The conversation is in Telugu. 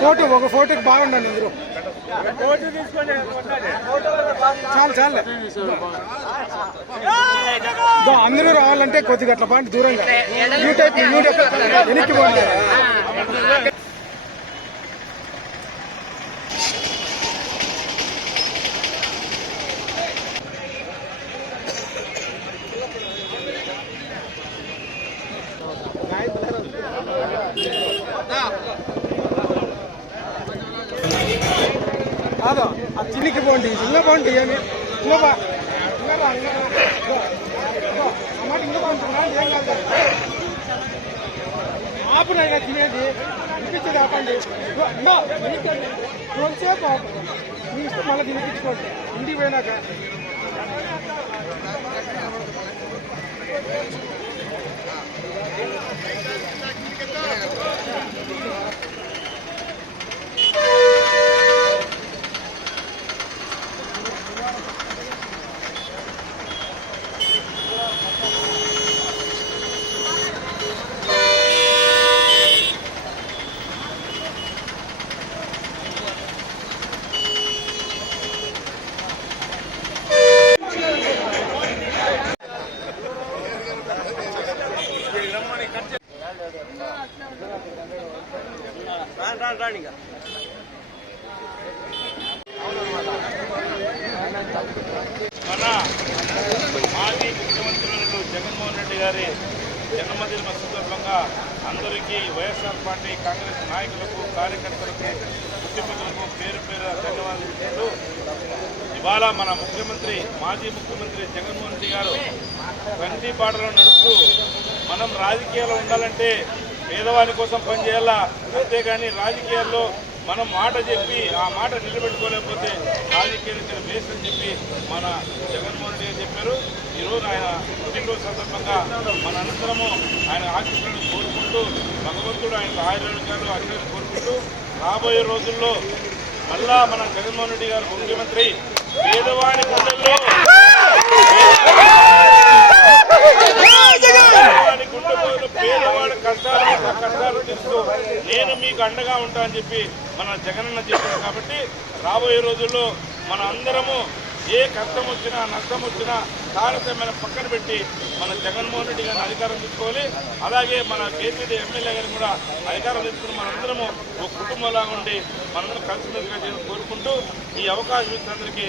ఫోటో ఒక ఫోటోకి బాగుండండి అందరూ చాలు చాలు అందరూ రావాలంటే కొద్దిగా అట్లా పాయింట్ దూరంగా వెనక్కి పోండి. కాదు ఆ చిన్నికి పోండి ఇంకా పోండి అని ఇంకా అమ్మాట ఇంకా బాగుంటున్నా ఏం కాదు ఆపునైనా తినేది తినిపించేది ఆపండి కొంచెంసేపు మీ ఇష్టం మళ్ళీ తినిపించుకోండి ఇంటికి పోయినాక. మన మాజీ ముఖ్యమంత్రులు జగన్మోహన్ రెడ్డి గారి జన్మదిన సందర్భంగా అందరికీ వైఎస్ఆర్ పార్టీ కాంగ్రెస్ నాయకులకు కార్యకర్తలకు కుటుంబీకులకు పేరు పేరు ధన్యవాదాలు చెప్తూ ఇవాళ మన మాజీ ముఖ్యమంత్రి జగన్మోహన్ రెడ్డి గారు గంటి బాటలో నడుస్తూ మనం రాజకీయాల్లో ఉండాలంటే పేదవాని కోసం పనిచేయాలా, అంతేగాని రాజకీయాల్లో మనం మాట చెప్పి ఆ మాట నిలబెట్టుకోలేకపోతే రాజకీయాలు వేస్ట్ అని చెప్పి మన జగన్మోహన్ రెడ్డి గారు చెప్పారు. ఈరోజు ఆయన పుట్టినరోజు సందర్భంగా మన అనంతరము ఆయన ఆశీస్సులను కోరుకుంటూ భగవంతుడు ఆయన ఆయుర్వేదాలు ఆశీస్సులు కోరుకుంటూ రాబోయే రోజుల్లో మళ్ళా మన జగన్మోహన్ రెడ్డి గారు ముఖ్యమంత్రి పేదవాని గుండెల్లో పేదవాడి కష్టాలు తీస్తూ నేను మీకు అండగా ఉంటా అని చెప్పి మన జగనన్న చెప్పారు. కాబట్టి రాబోయే రోజుల్లో మన అందరము ఏ కష్టం వచ్చినా నష్టం వచ్చినా తారతమ్యాన్ని పక్కన పెట్టి మన జగన్మోహన్ రెడ్డి గారిని అధికారం తీసుకోవాలి. అలాగే మన కేసీడీ ఎమ్మెల్యే గారిని కూడా అధికారం తీసుకుని మనందరము ఒక కుటుంబంలాగా ఉండి మనందరం కలిసిమెలిసిగా కోరుకుంటూ ఈ అవకాశం ఇచ్చినందరికీ